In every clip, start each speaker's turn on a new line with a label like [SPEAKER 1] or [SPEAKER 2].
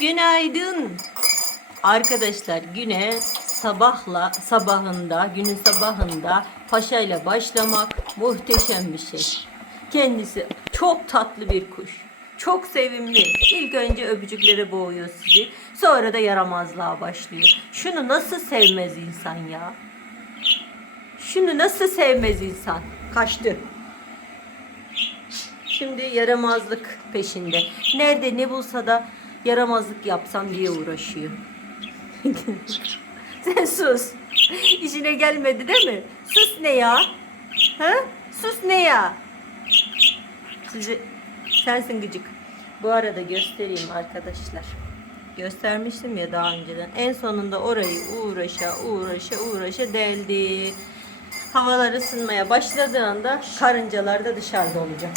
[SPEAKER 1] Günaydın. Arkadaşlar güne sabahla sabahında, günün sabahında paşayla başlamak muhteşem bir şey. Kendisi çok tatlı bir kuş. Çok sevimli. İlk önce öpücüklere boğuyor sizi. Sonra da yaramazlığa başlıyor. Şunu nasıl sevmez insan ya? Şunu nasıl sevmez insan? Kaçtı. Şimdi yaramazlık peşinde. Nerede ne bulsa da yaramazlık yapsam diye uğraşıyor. Sen sus. İşine gelmedi değil mi? Sus ne ya? Ha? Sus ne ya? Sizi sensin gıcık. Bu arada göstereyim arkadaşlar. Göstermiştim ya daha önceden. En sonunda orayı uğraşa uğraşa uğraşa deldi. Havalar ısınmaya başladığında karıncalar da dışarıda olacak.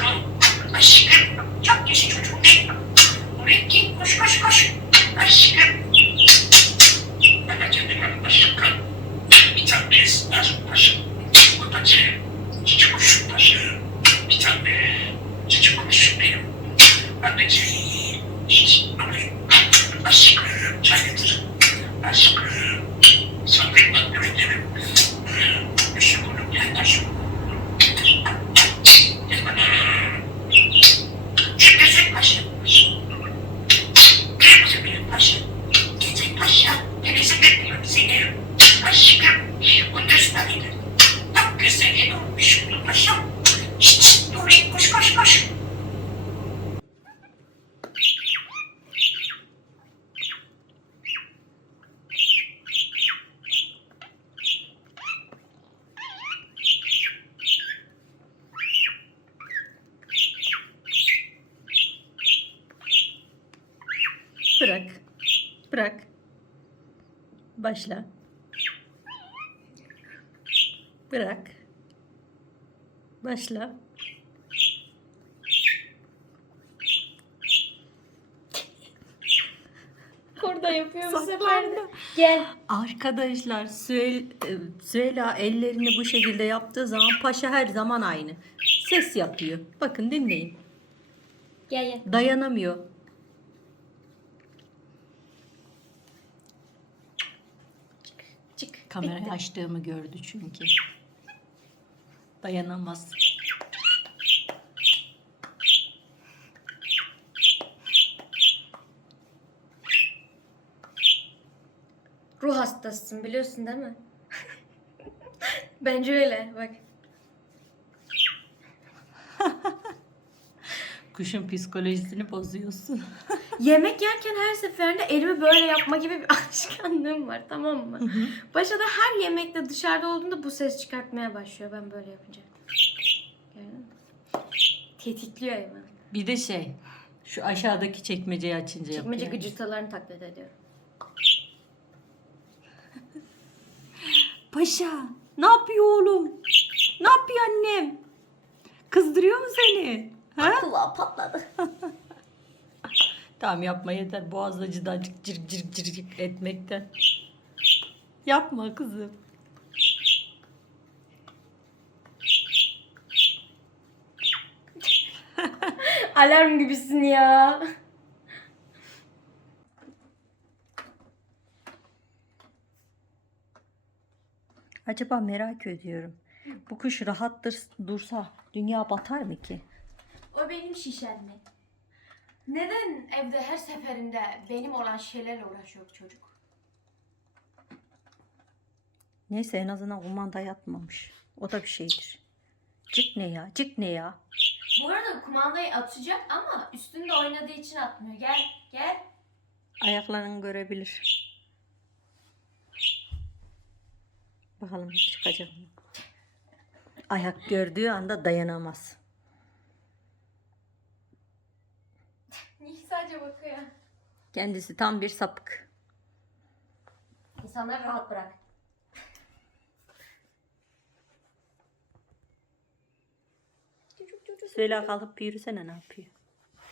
[SPEAKER 2] aşkım, aşkım. Çok yaşa çok Asia, dobrze. Prak, başla.
[SPEAKER 1] Bırak. Başla. Orada
[SPEAKER 3] yapıyor bu sefer de. Gel.
[SPEAKER 1] Arkadaşlar Süheyl, e, Süheyla ellerini bu şekilde yaptığı zaman paşa her zaman aynı. Ses yapıyor. Bakın dinleyin.
[SPEAKER 3] Gel gel.
[SPEAKER 1] Dayanamıyor.
[SPEAKER 3] Çık.
[SPEAKER 1] Kamerayı açtığımı gördü çünkü. Dayanamaz.
[SPEAKER 3] Ruh hastasısın biliyorsun değil mi? Bence öyle bak.
[SPEAKER 1] Kuşun psikolojisini bozuyorsun.
[SPEAKER 3] Yemek yerken her seferinde elimi böyle yapma gibi bir alışkanlığım var tamam mı? Başta da her yemekte dışarıda olduğunda bu ses çıkartmaya başlıyor ben böyle yapınca. Tetikliyor hemen.
[SPEAKER 1] Bir de şey, şu aşağıdaki çekmeceyi açınca
[SPEAKER 3] Çekmece
[SPEAKER 1] yapıyor.
[SPEAKER 3] gıcırtalarını taklit ediyorum.
[SPEAKER 1] Paşa, ne yapıyor oğlum? Ne yapıyor annem? Kızdırıyor mu seni? Ha?
[SPEAKER 3] Kulağı patladı.
[SPEAKER 1] Tamam yapma yeter. Boğazacıdan cırk cırk cırk cırk etmekten. Yapma kızım.
[SPEAKER 3] Alarm gibisin ya.
[SPEAKER 1] Acaba merak ediyorum. Bu kuş rahattır dursa dünya batar mı ki?
[SPEAKER 3] O benim şişem mi? Neden evde her seferinde benim olan şeylerle uğraşıyor çocuk?
[SPEAKER 1] Neyse en azından kumanda yatmamış. O da bir şeydir. Cık ne ya? Cık ne ya?
[SPEAKER 3] Bu arada kumandayı atacak ama üstünde oynadığı için atmıyor. Gel, gel.
[SPEAKER 1] Ayaklarını görebilir. Bakalım çıkacak mı? Ayak gördüğü anda dayanamaz.
[SPEAKER 3] Sadece bakıyor?
[SPEAKER 1] Kendisi tam bir sapık.
[SPEAKER 3] İnsanları rahat bırak.
[SPEAKER 1] Söyle kalkıp yürüsene ne yapıyor?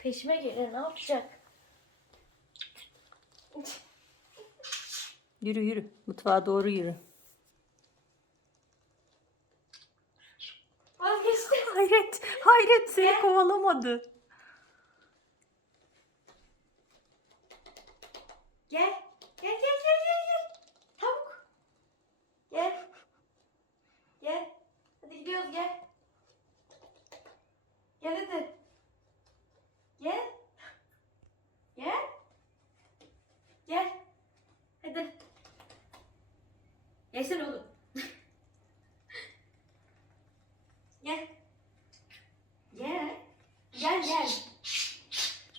[SPEAKER 3] Peşime geliyor ne yapacak?
[SPEAKER 1] Yürü yürü. Mutfağa doğru yürü.
[SPEAKER 3] Vazgeçti.
[SPEAKER 1] Hayret. Hayret seni kovalamadı.
[SPEAKER 3] Gel. Gel gel gel gel gel. Tavuk. Gel. Gel. Hadi gidiyoruz gel. Gel hadi. Gel. Gel. Gel. Hadi. Gelsene oğlum. gel. Gel. Gel gel.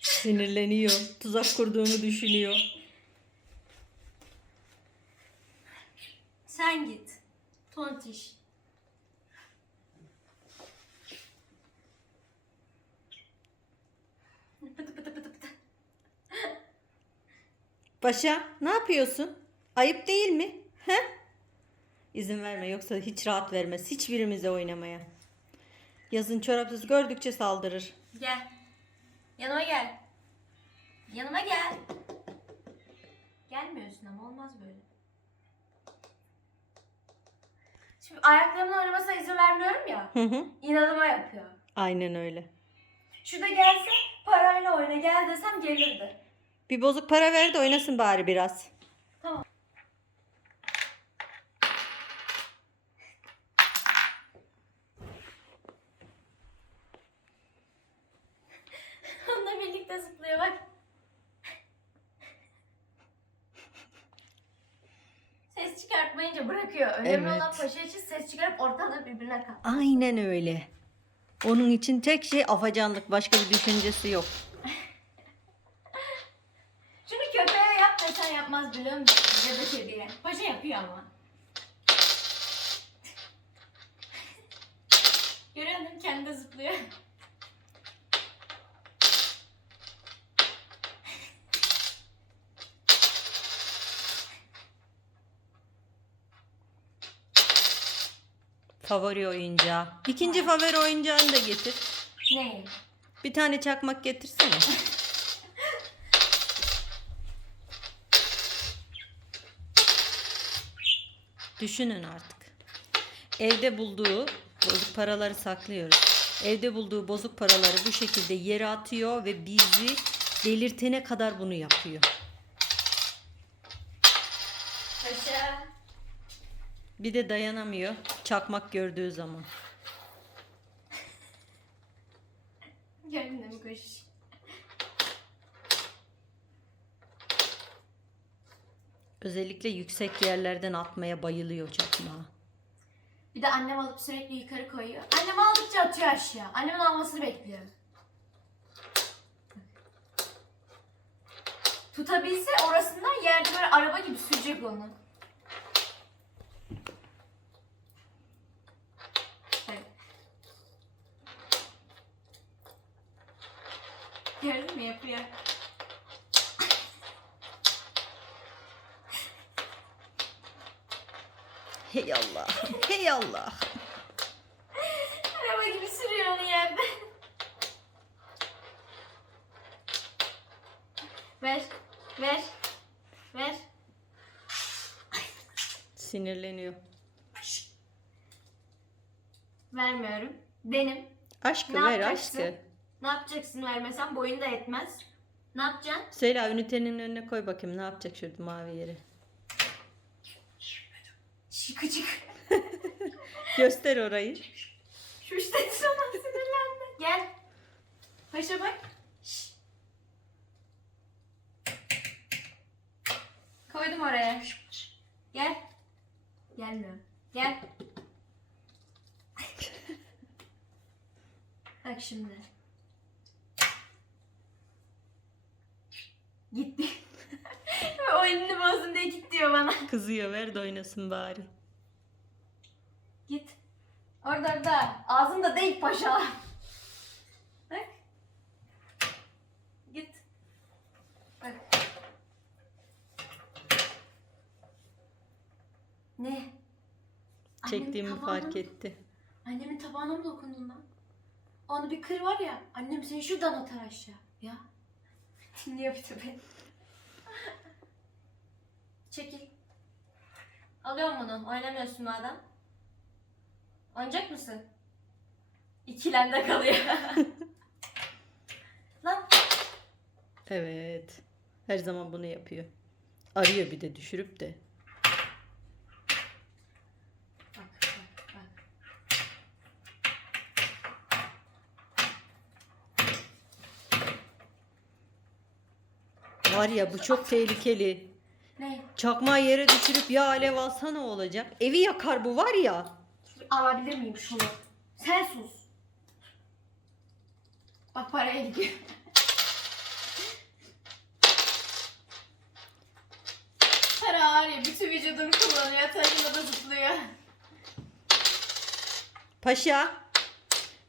[SPEAKER 1] Sinirleniyor. Tuzak kurduğunu düşünüyor. Paşa ne yapıyorsun? Ayıp değil mi? He? İzin verme yoksa hiç rahat vermez hiçbirimize oynamaya. Yazın çorapsız gördükçe saldırır.
[SPEAKER 3] Gel. Yanıma gel. Yanıma gel. Gelmiyorsun ama olmaz böyle. Şimdi ayaklarımın oynamasına izin vermiyorum ya.
[SPEAKER 1] Hı hı.
[SPEAKER 3] İnadıma yapıyor.
[SPEAKER 1] Aynen öyle.
[SPEAKER 3] Şurada gelse parayla oyna gel desem gelirdi.
[SPEAKER 1] Bir bozuk para ver de oynasın bari biraz.
[SPEAKER 3] Tamam. Onunla birlikte zıplıyor bak. Ses çıkartmayınca bırakıyor. Önemli
[SPEAKER 1] Evet.
[SPEAKER 3] olan paşa için ses çıkarıp ortalığı birbirine kat.
[SPEAKER 1] Aynen öyle. Onun için tek şey afacanlık. Başka bir düşüncesi yok.
[SPEAKER 3] Yapmaz biliyor musun? Ya da kediye. Paşa yapıyor ama. Görüyor musun? Kendi zıplıyor.
[SPEAKER 1] Favori oyuncağı. İkinci favori oyuncağını da getir.
[SPEAKER 3] Ne?
[SPEAKER 1] Bir tane çakmak getirsene. Düşünün artık. Evde bulduğu bozuk paraları saklıyoruz. Evde bulduğu bozuk paraları bu şekilde yere atıyor ve bizi delirtene kadar bunu yapıyor.
[SPEAKER 3] Paşa.
[SPEAKER 1] Bir de dayanamıyor çakmak gördüğü zaman.
[SPEAKER 3] Gördün mü kuş?
[SPEAKER 1] Özellikle yüksek yerlerden atmaya bayılıyor çakmağı.
[SPEAKER 3] Bir de annem alıp sürekli yukarı koyuyor. Annem aldıkça atıyor aşağı. Annemin almasını bekliyor. Tutabilse orasından yerde böyle araba gibi sürecek onu. Evet. Gördün mü yapıyor.
[SPEAKER 1] Hey Allah, hey Allah.
[SPEAKER 3] Araba gibi sürüyor onu yerde. ver, ver, ver.
[SPEAKER 1] Sinirleniyor.
[SPEAKER 3] Vermiyorum. Benim.
[SPEAKER 1] Aşkı
[SPEAKER 3] Ne
[SPEAKER 1] ver
[SPEAKER 3] yapacaksın?
[SPEAKER 1] aşkı.
[SPEAKER 3] Ne yapacaksın vermesen boyun da yetmez. Ne yapacaksın?
[SPEAKER 1] Söyle ünitenin önüne koy bakayım ne yapacak şurada mavi yeri.
[SPEAKER 3] Şıkıcık.
[SPEAKER 1] Göster orayı.
[SPEAKER 3] Şu işte sana sinirlendi. Gel. Paşa bak. Koydum oraya. Gel. Gelmiyor. Gel. Bak şimdi. Gitti. o elini bozdun diye git diyor bana.
[SPEAKER 1] Kızıyor ver de oynasın bari.
[SPEAKER 3] Git. Orada orada. Ağzında değil paşa. Bak. Git. Bak. Ne? Annemin
[SPEAKER 1] Çektiğimi
[SPEAKER 3] tabağına
[SPEAKER 1] fark etti.
[SPEAKER 3] Annemin tabağına mı dokundun lan? Onu bir kır var ya. Annem seni şuradan atar aşağı. Ya. Dinliyor bir de. Çekil. Alıyorum bunu. Oynamıyorsun madem. Oynayacak mısın? İkilemde kalıyor. Lan.
[SPEAKER 1] Evet. Her zaman bunu yapıyor. Arıyor bir de düşürüp de.
[SPEAKER 3] Bak bak bak.
[SPEAKER 1] Var ya bu çok tehlikeli.
[SPEAKER 3] Ne?
[SPEAKER 1] Çakmağı yere düşürüp ya alev alsa ne olacak? Evi yakar bu var ya.
[SPEAKER 3] Alabilir miyim şunu? Sen sus. Bak paraya gidiyor. Para var ya bütün vücudunu kullanıyor. Taşında da zıplıyor.
[SPEAKER 1] Paşa.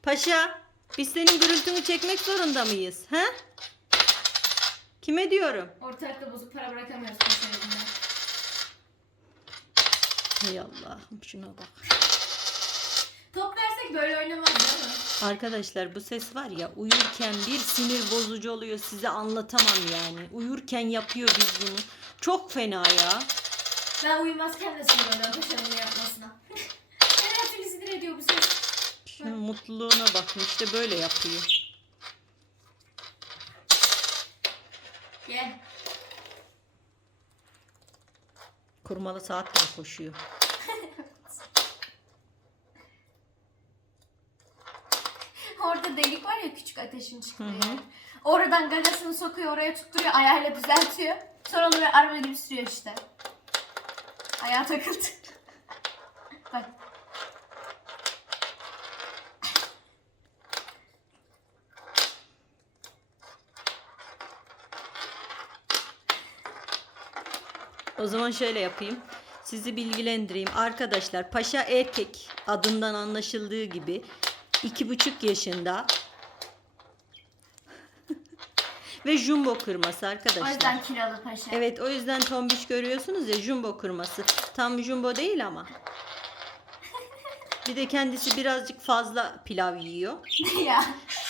[SPEAKER 1] Paşa. Biz senin gürültünü çekmek zorunda mıyız? He? Kime diyorum?
[SPEAKER 3] Ortalıkta bozuk para bırakamıyoruz kimse yüzünden.
[SPEAKER 1] Hay Allah'ım şuna bak.
[SPEAKER 3] Top versek böyle oynamaz değil mi?
[SPEAKER 1] Arkadaşlar bu ses var ya uyurken bir sinir bozucu oluyor size anlatamam yani. Uyurken yapıyor biz bunu. Çok fena ya.
[SPEAKER 3] Ben uyumazken de sinirleniyorum paşanın yapmasına. Çünkü sinir ediyor bu ses.
[SPEAKER 1] Şunun mutluluğuna bakın işte böyle yapıyor.
[SPEAKER 3] Gel.
[SPEAKER 1] Kurmalı saatle koşuyor.
[SPEAKER 3] Orada delik var ya küçük ateşin çıktığı
[SPEAKER 1] Hı hı.
[SPEAKER 3] Oradan gagasını sokuyor oraya tutturuyor ayağıyla düzeltiyor. Sonra onu araba gibi sürüyor işte. Ayağa takıldı. Bak.
[SPEAKER 1] O zaman şöyle yapayım. Sizi bilgilendireyim. Arkadaşlar Paşa erkek adından anlaşıldığı gibi iki buçuk yaşında ve jumbo kırması
[SPEAKER 3] O
[SPEAKER 1] arkadaşlar.
[SPEAKER 3] yüzden kiralı paşa.
[SPEAKER 1] Evet o yüzden tombiş görüyorsunuz ya jumbo kırması. Tam jumbo değil ama. Bir de kendisi birazcık fazla pilav yiyor.
[SPEAKER 3] ya.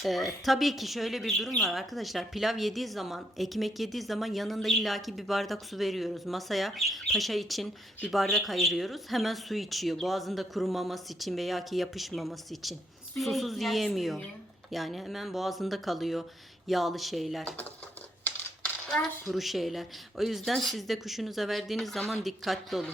[SPEAKER 1] Ee, tabii ki şöyle bir durum var arkadaşlar. Pilav yediği zaman, ekmek yediği zaman yanında illaki bir bardak su veriyoruz. Masaya paşa için bir bardak ayırıyoruz. Hemen su içiyor. Boğazında kurumaması için veya ki yapışmaması için.
[SPEAKER 3] Suya
[SPEAKER 1] Susuz yiyemiyor.
[SPEAKER 3] duyuyor.
[SPEAKER 1] Yani hemen boğazında kalıyor yağlı şeyler,
[SPEAKER 3] Ver.
[SPEAKER 1] kuru şeyler. O yüzden siz de kuşunuza verdiğiniz zaman dikkatli olun.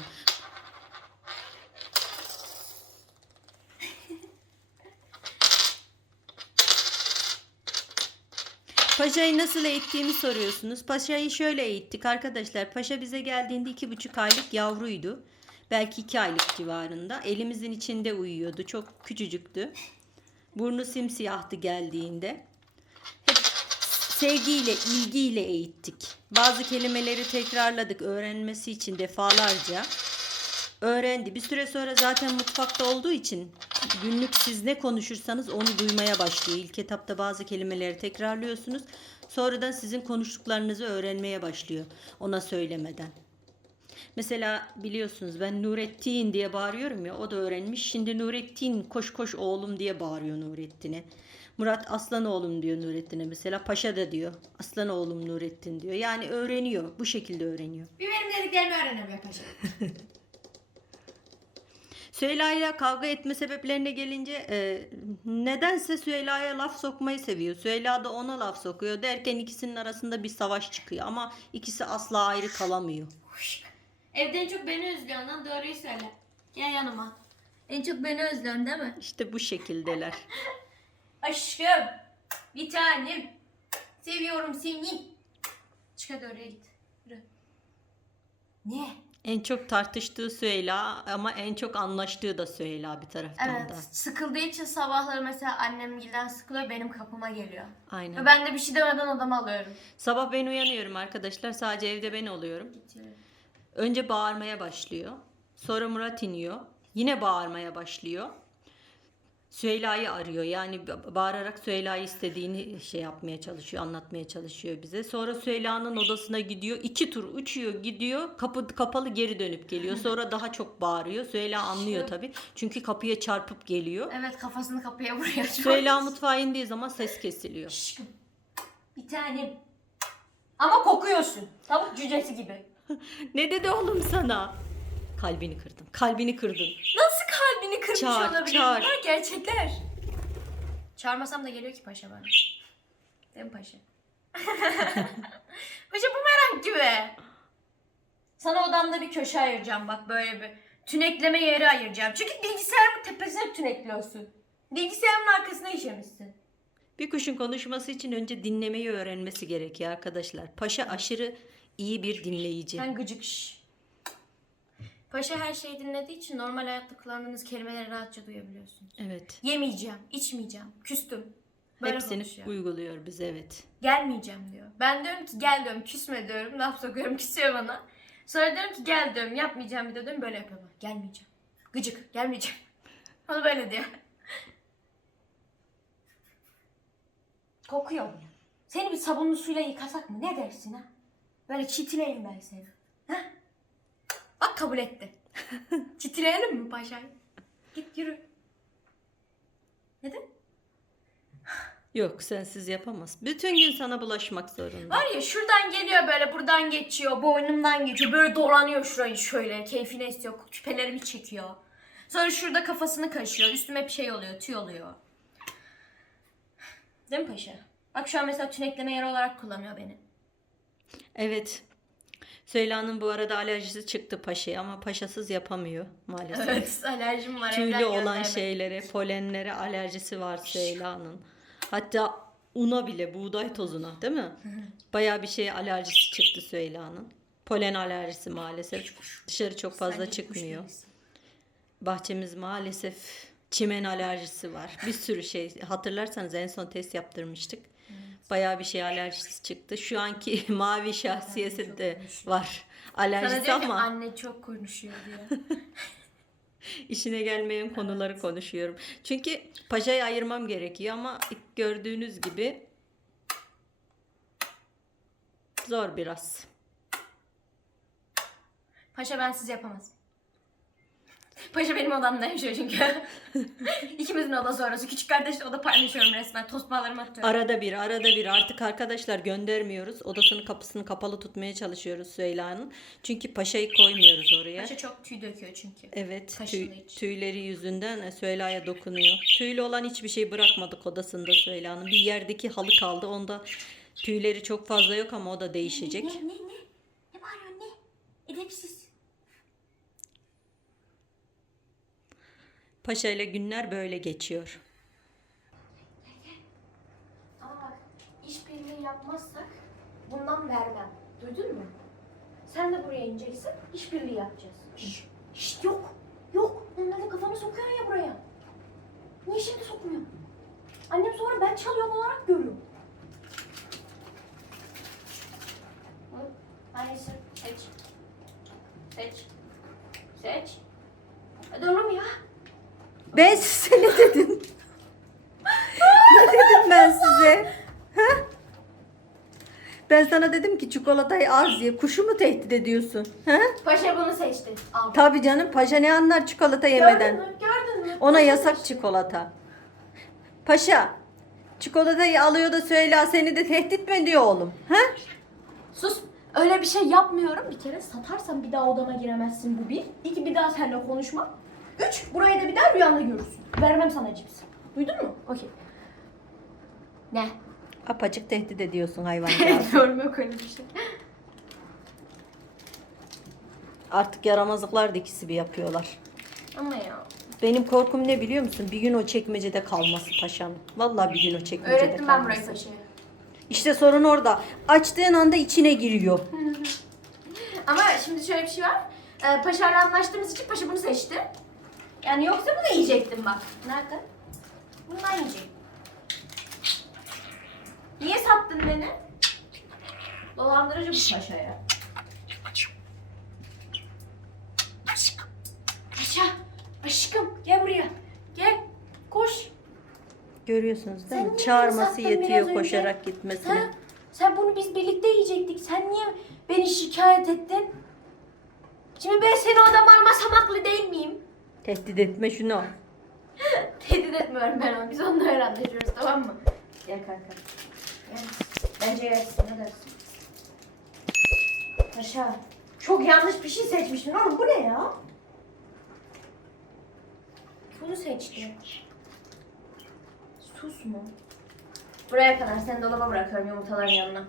[SPEAKER 1] Paşa'yı nasıl eğittiğimi soruyorsunuz. Paşa'yı şöyle eğittik arkadaşlar. Paşa bize geldiğinde iki buçuk aylık yavruydu. Belki iki aylık civarında. Elimizin içinde uyuyordu. Çok küçücüktü. Burnu simsiyahtı geldiğinde. Hep sevgiyle, ilgiyle eğittik. Bazı kelimeleri tekrarladık öğrenmesi için defalarca. Öğrendi. Bir süre sonra zaten mutfakta olduğu için günlük siz ne konuşursanız onu duymaya başlıyor. İlk etapta bazı kelimeleri tekrarlıyorsunuz. Sonradan sizin konuştuklarınızı öğrenmeye başlıyor ona söylemeden. Mesela biliyorsunuz ben Nurettin diye bağırıyorum ya o da öğrenmiş. Şimdi Nurettin koş koş oğlum diye bağırıyor Nurettin'e. Murat aslan oğlum diyor Nurettin'e mesela. Paşa da diyor aslan oğlum Nurettin diyor. Yani öğreniyor bu şekilde öğreniyor.
[SPEAKER 3] Bir benim dediklerimi öğrenemiyor paşa.
[SPEAKER 1] Süheyla ile kavga etme sebeplerine gelince e, nedense Süheyla'ya laf sokmayı seviyor. Süheyla da ona laf sokuyor derken ikisinin arasında bir savaş çıkıyor ama ikisi asla ayrı kalamıyor.
[SPEAKER 3] Evde en çok beni özlüyorsun lan doğruyu söyle. Gel yanıma. En çok beni özlüyorsun değil mi?
[SPEAKER 1] İşte bu şekildeler.
[SPEAKER 3] Aşkım. Bir tanem. Seviyorum seni. Çık hadi oraya git. Yürü. Ne?
[SPEAKER 1] En çok tartıştığı Süheyla ama en çok anlaştığı da Süheyla bir taraftan
[SPEAKER 3] Evet.
[SPEAKER 1] da.
[SPEAKER 3] Sıkıldığı için sabahları mesela annem gilden sıkılıyor benim kapıma geliyor.
[SPEAKER 1] Aynen.
[SPEAKER 3] Ve ben de bir şey demeden odama alıyorum.
[SPEAKER 1] Sabah ben uyanıyorum arkadaşlar. Sadece evde ben oluyorum. Önce bağırmaya başlıyor. Sonra Murat iniyor. Yine bağırmaya başlıyor. Süheyla'yı arıyor. Yani ba- bağırarak Süheyla'yı istediğini şey yapmaya çalışıyor, anlatmaya çalışıyor bize. Sonra Süheyla'nın odasına gidiyor. iki tur uçuyor, gidiyor. Kapı kapalı geri dönüp geliyor. Sonra daha çok bağırıyor. Süheyla anlıyor tabii. Çünkü kapıya çarpıp geliyor.
[SPEAKER 3] Evet kafasını kapıya vuruyor.
[SPEAKER 1] Süheyla mutfağa indiği zaman ses kesiliyor.
[SPEAKER 3] Aşkım. Bir tanem. Ama kokuyorsun. Tavuk cücesi gibi.
[SPEAKER 1] Ne dedi oğlum sana? Kalbini kırdım. Kalbini kırdın.
[SPEAKER 3] Nasıl kalbini kırmış
[SPEAKER 1] Çağır,
[SPEAKER 3] olabilir?
[SPEAKER 1] çağır.
[SPEAKER 3] Bunlar gerçekler. Çağırmasam da geliyor ki paşa bana. Değil mi paşa? paşa bu merak gibi. Sana odamda bir köşe ayıracağım bak böyle bir. Tünekleme yeri ayıracağım. Çünkü bilgisayarımın tepesine tünekliyorsun. Bilgisayarımın arkasına işemişsin.
[SPEAKER 1] Bir kuşun konuşması için önce dinlemeyi öğrenmesi gerekiyor arkadaşlar. Paşa aşırı iyi bir dinleyici.
[SPEAKER 3] Sen gıcık şş. Paşa her şeyi dinlediği için normal hayatta kullandığınız kelimeleri rahatça duyabiliyorsunuz.
[SPEAKER 1] Evet.
[SPEAKER 3] Yemeyeceğim, içmeyeceğim, küstüm. Böyle
[SPEAKER 1] Hepsini
[SPEAKER 3] konuşuyor.
[SPEAKER 1] uyguluyor biz evet.
[SPEAKER 3] Gelmeyeceğim diyor. Ben diyorum ki gel diyorum küsme diyorum. Laf sokuyorum küsüyor bana. Sonra diyorum ki gel diyorum yapmayacağım bir de diyorum böyle yapıyor bana. Gelmeyeceğim. Gıcık gelmeyeceğim. Onu böyle diyor. Kokuyor bu. Seni bir sabunlu suyla yıkasak mı? Ne dersin ha? Böyle çitileyim ben seni. Kabul etti. Çitileyelim mi paşay? Git yürü. Neden?
[SPEAKER 1] Yok sensiz yapamaz. Bütün gün sana bulaşmak zorunda.
[SPEAKER 3] Var ya şuradan geliyor böyle buradan geçiyor boynumdan geçiyor böyle dolanıyor şurayı şöyle keyfine istiyor küpelerimi çekiyor. Sonra şurada kafasını kaşıyor üstüme bir şey oluyor tüy oluyor. Değil mi paşa? Bak şu an mesela tünekleme yeri olarak kullanıyor beni.
[SPEAKER 1] Evet. Süheyla'nın bu arada alerjisi çıktı paşaya ama paşasız yapamıyor maalesef.
[SPEAKER 3] Evet alerjim var.
[SPEAKER 1] Tüylü olan şeylere, polenlere alerjisi var Süheyla'nın. Hatta una bile, buğday tozuna değil mi? Bayağı bir şeye alerjisi çıktı Süheyla'nın. Polen alerjisi maalesef. Dışarı çok fazla
[SPEAKER 3] Sanki
[SPEAKER 1] çıkmıyor. Bahçemiz maalesef çimen alerjisi var. Bir sürü şey. Hatırlarsanız en son test yaptırmıştık. Bayağı bir şey alerjisi çıktı. Şu anki mavi şahsiyesi de var.
[SPEAKER 3] Sana
[SPEAKER 1] Alerjisi
[SPEAKER 3] ki
[SPEAKER 1] ama
[SPEAKER 3] anne çok konuşuyor diyor.
[SPEAKER 1] işine gelmeyen konuları konuşuyorum. Çünkü paşayı ayırmam gerekiyor ama gördüğünüz gibi zor biraz.
[SPEAKER 3] Paşa ben siz yapamaz. Paşa benim odamda yaşıyor çünkü. İkimizin odası orası. Küçük kardeşle oda paylaşıyorum resmen. Tost bağlarımı atıyorum.
[SPEAKER 1] Arada bir, arada bir artık arkadaşlar göndermiyoruz. Odasının kapısını kapalı tutmaya çalışıyoruz Süheyla'nın. Çünkü paşayı koymuyoruz oraya.
[SPEAKER 3] Paşa çok tüy döküyor çünkü.
[SPEAKER 1] Evet, tüy- tüyleri yüzünden e, Süheyla'ya dokunuyor. Tüylü olan hiçbir şey bırakmadık odasında Süheyla'nın. Bir yerdeki halı kaldı. Onda tüyleri çok fazla yok ama o da değişecek.
[SPEAKER 3] Ne ne ne? Ne bağırıyorsun ne? Edepsiz.
[SPEAKER 1] Paşa ile günler böyle geçiyor.
[SPEAKER 3] Ama bak işbirliği yapmazsak bundan vermem. Duydun mu? Sen de buraya ineceksin. işbirliği yapacağız. Şşt, şşt yok. Yok. Onları kafanı sokuyorsun ya buraya. Niye şimdi sokmuyor? Annem sonra ben çalıyorum olarak görüyor. Hı? Hangisi? Seç. Seç. Seç. Hadi oğlum ya.
[SPEAKER 1] Ben size ne dedim? ne dedim ben size? Ha? Ben sana dedim ki çikolatayı az ye. Kuşu mu tehdit ediyorsun? Ha?
[SPEAKER 3] Paşa bunu seçti. Al.
[SPEAKER 1] Tabii canım paşa ne anlar çikolata yemeden.
[SPEAKER 3] Gördün mü? Gördün mü?
[SPEAKER 1] Ona
[SPEAKER 3] Paşa
[SPEAKER 1] yasak
[SPEAKER 3] seçti.
[SPEAKER 1] çikolata. Paşa çikolatayı alıyor da söyle seni de tehdit mi ediyor oğlum? Ha?
[SPEAKER 3] Sus. Öyle bir şey yapmıyorum. Bir kere satarsan bir daha odama giremezsin bu bir. İki bir daha seninle konuşmam. Üç burayı da bir daha rüyanda görürsün. Vermem sana cips. Duydun mu? Okey. Ne?
[SPEAKER 1] Apacık tehdit ediyorsun hayvancağız.
[SPEAKER 3] Diyorum yok öyle bir şey.
[SPEAKER 1] Artık yaramazlıklar da ikisi bir yapıyorlar.
[SPEAKER 3] Ama ya.
[SPEAKER 1] Benim korkum ne biliyor musun? Bir gün o çekmecede kalması paşanın. Vallahi bir gün o çekmecede
[SPEAKER 3] Öğrettim ben
[SPEAKER 1] kalması.
[SPEAKER 3] burayı paşaya.
[SPEAKER 1] İşte sorun orada. Açtığın anda içine giriyor.
[SPEAKER 3] Ama şimdi şöyle bir şey var. Ee, Paşa'yla anlaştığımız için Paşa bunu seçti. Yani yoksa bunu yiyecektim bak. Nerede? Bundan yiyecektim. Niye sattın beni? Dolandırıcı bu Paşa'ya. Paşa, aşkım gel buraya. Gel, koş.
[SPEAKER 1] Görüyorsunuz değil
[SPEAKER 3] Sen
[SPEAKER 1] mi?
[SPEAKER 3] niye
[SPEAKER 1] Çağırması
[SPEAKER 3] sattın biraz
[SPEAKER 1] yetiyor
[SPEAKER 3] önce?
[SPEAKER 1] koşarak gitmesine.
[SPEAKER 3] Ha? Sen bunu biz birlikte yiyecektik. Sen niye beni şikayet ettin? Şimdi ben seni odama almasam haklı değil miyim?
[SPEAKER 1] Tehdit etme şunu.
[SPEAKER 3] Tehdit etmiyorum ben onu. Biz onunla öyle anlaşıyoruz tamam mı? Gel kanka. Gel. Bence yersin ne dersin? Paşa. Çok yanlış bir şey seçmişsin oğlum. Bu ne ya? Bunu seçti. Sus mu? Buraya kadar seni dolaba bırakıyorum yumurtaların yanına.